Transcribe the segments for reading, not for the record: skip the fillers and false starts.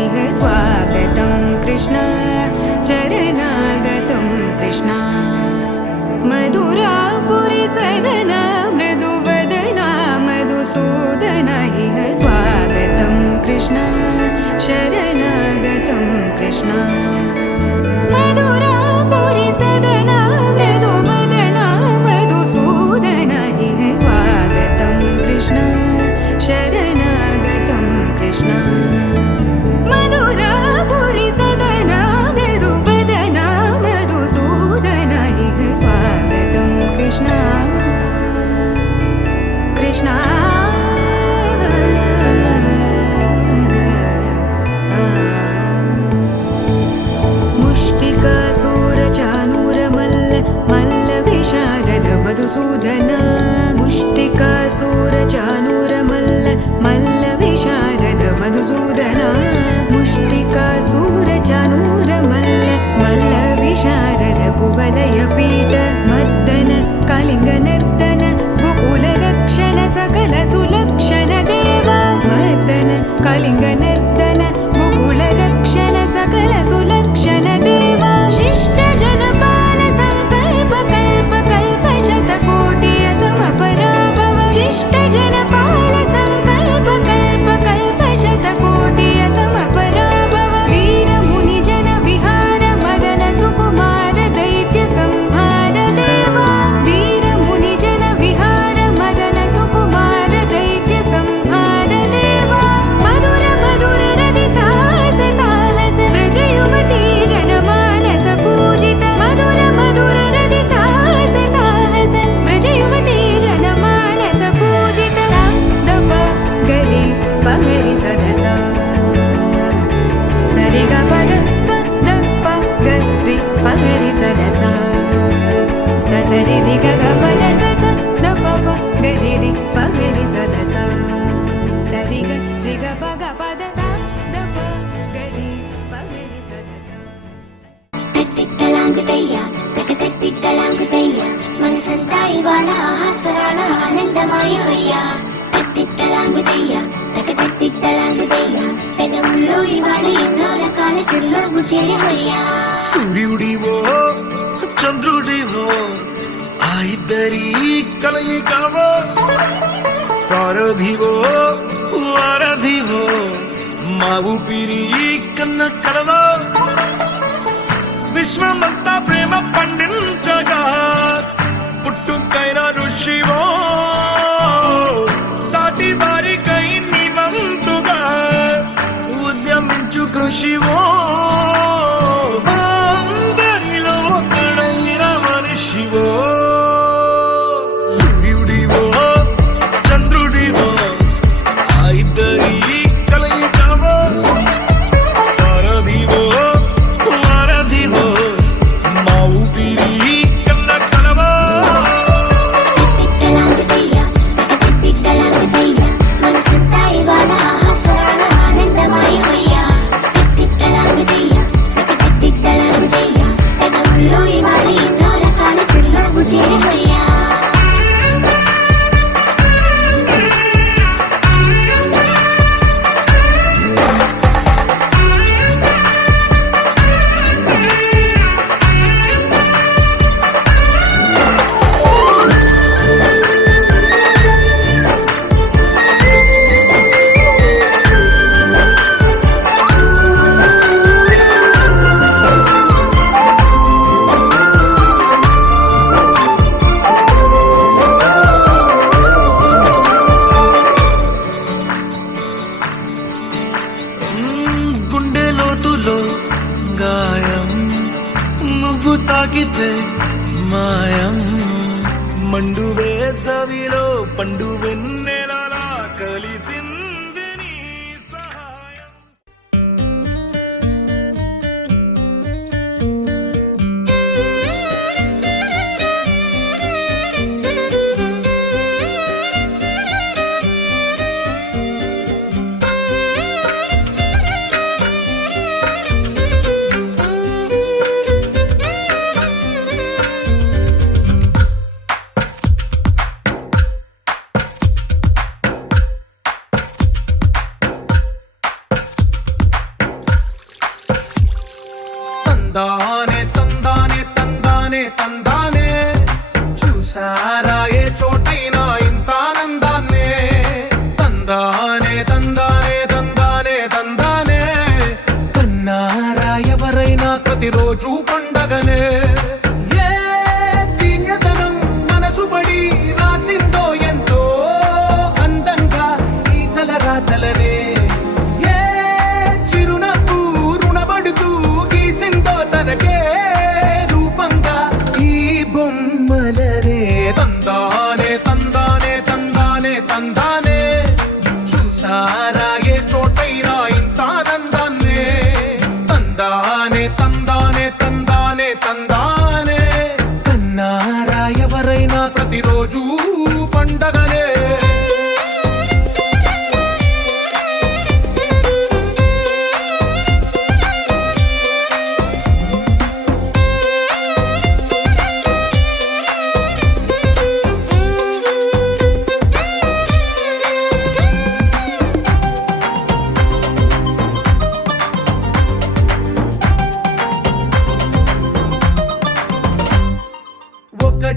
इह स्वागतं कृष्ण चरणागतं कृष्ण मधुरापुरि सदन मृदुवदना मधुसूदन इह स्वागतं कृष्ण शरणागतं कृष्ण मधुरापुरि सदन मृदुवदना मधुसूदन इह स्वागतं कृष्ण शरणागतं कृष्ण मधुरापुरि सदन मृदुवदना मधुसूदन इह स्वागतं कृष्ण कृष्ण मुष्टिकासूरचानूरमल्ल मल्लविशारद मधुसूदन मुष्टिकासूरचानूरमल्ल मल्लविशारद मधुसूदन मुष्टिकासूरचानूरमल्ल मल्लविशारद कुवलयपीठ मर्दन कलिङ्गनर्तन गोकुलरक्षण सकल सुलक्षण देवा मर्दन कलिङ्गनर्तन गोकुलरक्षण सकल सुलक्षण देवा शिष्ट जनपाल संकल्प कल्प कल्प शतकोटि असमपराभव शिष्ट जनपाल संकल्प कल्प कल्प शतकोटि असमपराभव वीर मुनि जन विहार मदन सुकुमार दैत्य संहार देवा वीर मुनि जन विहार मदन सुकुमार दैत्य संहार देवा मधुर मधुर रति साहस साहस व्रज युवती जनमानस पूजित मधुर मधुर रति साहस साहस व्रज युवती जनमानस पूजित सा दप गरि पगरि सदस सरि ग पद स द प गरि पगरि सदस स सरि रि ग ग पद स स द प प गरि रि पगरि सदस सरि ग रि ग प ग पद स द प गरि पगरि सदस తలాంగుతయ్య తకతట్టి తలాంగుతయ్య మనసంతా ఇవాళ ఆస్వరాల ఆనందమయోయ్య తట్టి తలాంగుతయ్య తకతట్టి తలాంగుతయ్య పెదవుల్లో ఇవాళ ఎన్నో రకాల చిరునవ్వు చేరిపోయ్యా సూర్యుడివో చంద్రుడివో ఆ ఇద్దరి కలయికవో సారథివో వారధివో మా ఊపిరి కన్న కలవో విశ్వమంతా ప్రేమ పండించగా పుట్టుకైన ఋషివో సాటి వారికై నివంతుగా ఉద్యమించు కృషివో అందరిలో ఒకడైన మనిషివో సూర్యుడివో చంద్రుడివో ఆ ఇద్దరి కలయికవో సారథివో వారధివో మా ఊపిరి కన్న కలవో తలాంగుతయ్య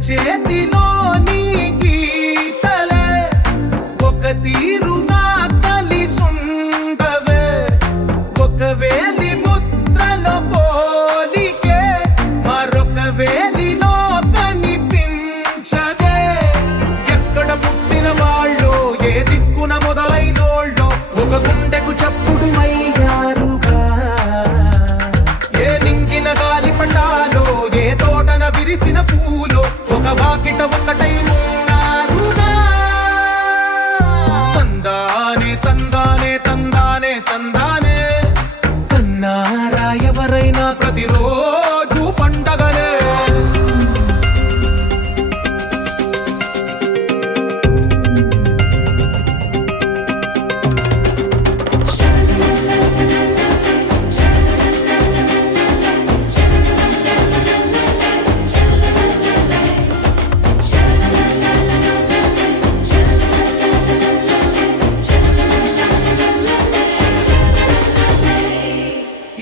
చేతిలో నీ గీతలే ఒక తీరుగా కలిసుండవే ఒక వేలి ముద్రలో పోలికే మరొక వేలిలో కనిపించదే ఎక్కడ పుట్టిన వాళ్ళు ఏ దిక్కున మొదలైనోళ్ళో ఒక గుండెకు చప్పుడు అయ్యారుగా ఏ నింగిన గాలి పండాలో ఏ తోటన విరిసిన పూలో ఒక వాకిట ఒకటై ఉన్నారుగా తందానే తందానే తందానే తందానే కన్నారా ఎవరైనా ప్రతిరోజు పండగనే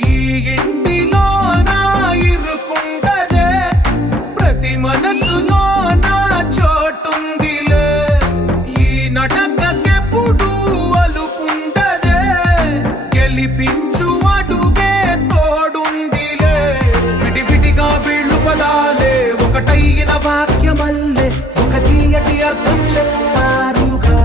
ఈ ఇంటిలో నా ఇరుకుండదే ప్రతి మనసులో నా చోటుందిలే ఈ నటకెప్పుడు అలుపుండదే గెలిపించు అడుగే తోడుందిలే విడివిడిగా వీళ్ళు పదాలే ఒకటైన వాక్యమల్లే ఒక తీయటి అర్థం చెప్పారుగా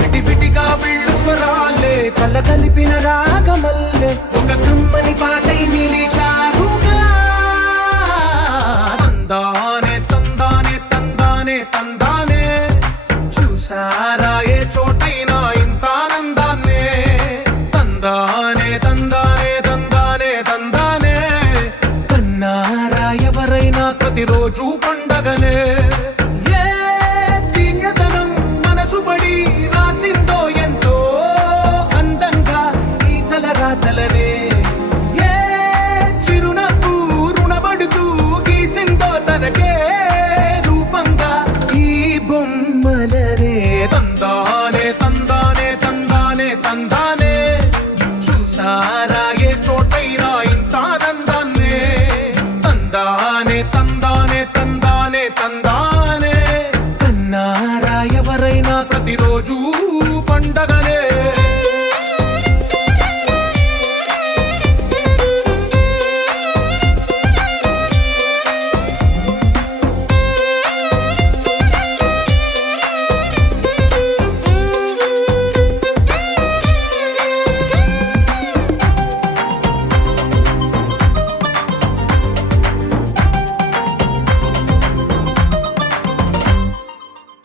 విడివిడిగా వీళ్ళు స్వరాలే కలగలిపిన రాగమల్లే ఒక కమ్మని పాటై నిలిచారుగా తందానే తందానే తందానే తందానే చూసారా ఏ చోటైనా ఇంత ఆనందాన్నే తందానే తందానే తందానే తందానే కన్నారా ఎవరైనా ప్రతిరోజు పండగనే ఏ తీయదనం మనసు పడి రాసిందో ఎంతో అందంగా ఈ తలరాతలనే ఏ చిరునవ్వు రుణపడుతూ గీసిందో తనకే రూపంగా ఈ బొమ్మలనే తందానే తందానే తందానే తందానే చూసారా ఏ చోటైనా ఇంత ఆనందాన్నే తందానే తందానే తందానే తందానే కన్నారా ఎవరైనా ప్రతిరోజు పండగనే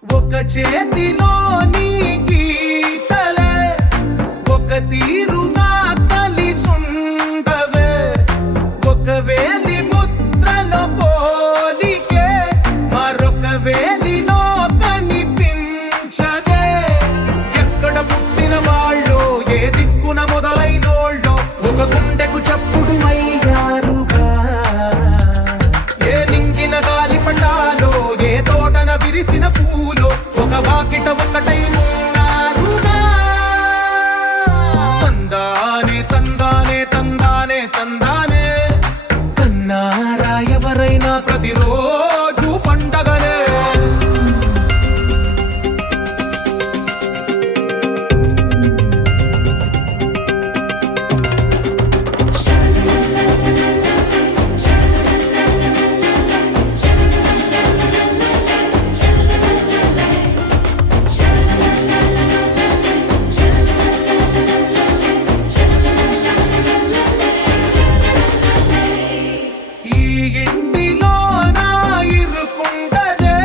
ఒక చేతిలో నీ గీతలే ఒక తీరుగా కలిసుండవే ఒక వేలి ముద్రలో పోలికే మరొక వేలిలో కనిపించదే ఎక్కడ పుట్టిన వాళ్ళు ఏ దిక్కున మొదలైనోళ్ళో ఒక గుండెకు చప్పుడు అయ్యారుగా ఏ నింగిన గాలి పండాలో ఏ తోటన విరిసిన పూలో ఒక వాకిట ఒకటై ఉన్నారుగా తందానే తందానే తందానే తందానే కన్నారా ఎవరైనా ప్రతిరోజు పండగనే ఈ ఇంటిలో నా ఇరుకుండదే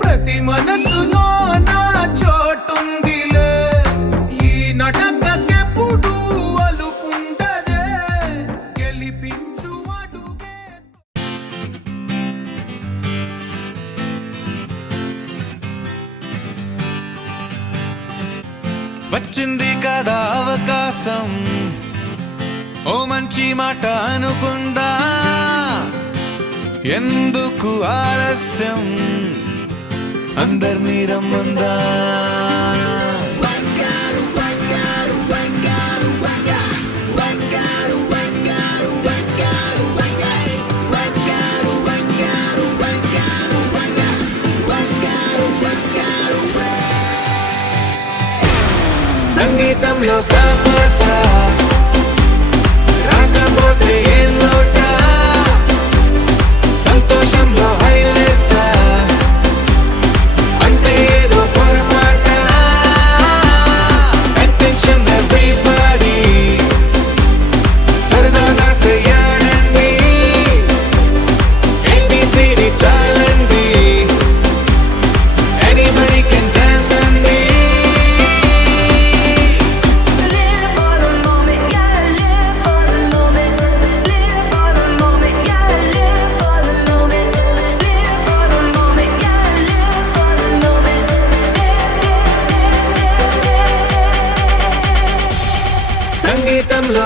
ప్రతి మనసులో నా చోటుందిలే ఈ నటకెప్పుడు అలుపుండదే గెలిపించు అడుగే వచ్చింది కదా అవకాశం ఓ మంచి మాట అనుకుందా ఎందుకు ఆలస్యం అందర్నీ రమ్మందా సంగీతంలో సాపస రాకపోతే ఏం లోట సంతోషంలో హైలెస్స అంటే ఏదో పొరపాట అటెన్షన్ ఎవ్రీబడి సరదాగా చేయాలండి ABCD చాలండి anybody can dance అండి Live for the moment, yeah, live for the moment. Live for the moment, yeah, live for the moment. Live for the moment, yeah, live for the moment. సంగీతంలో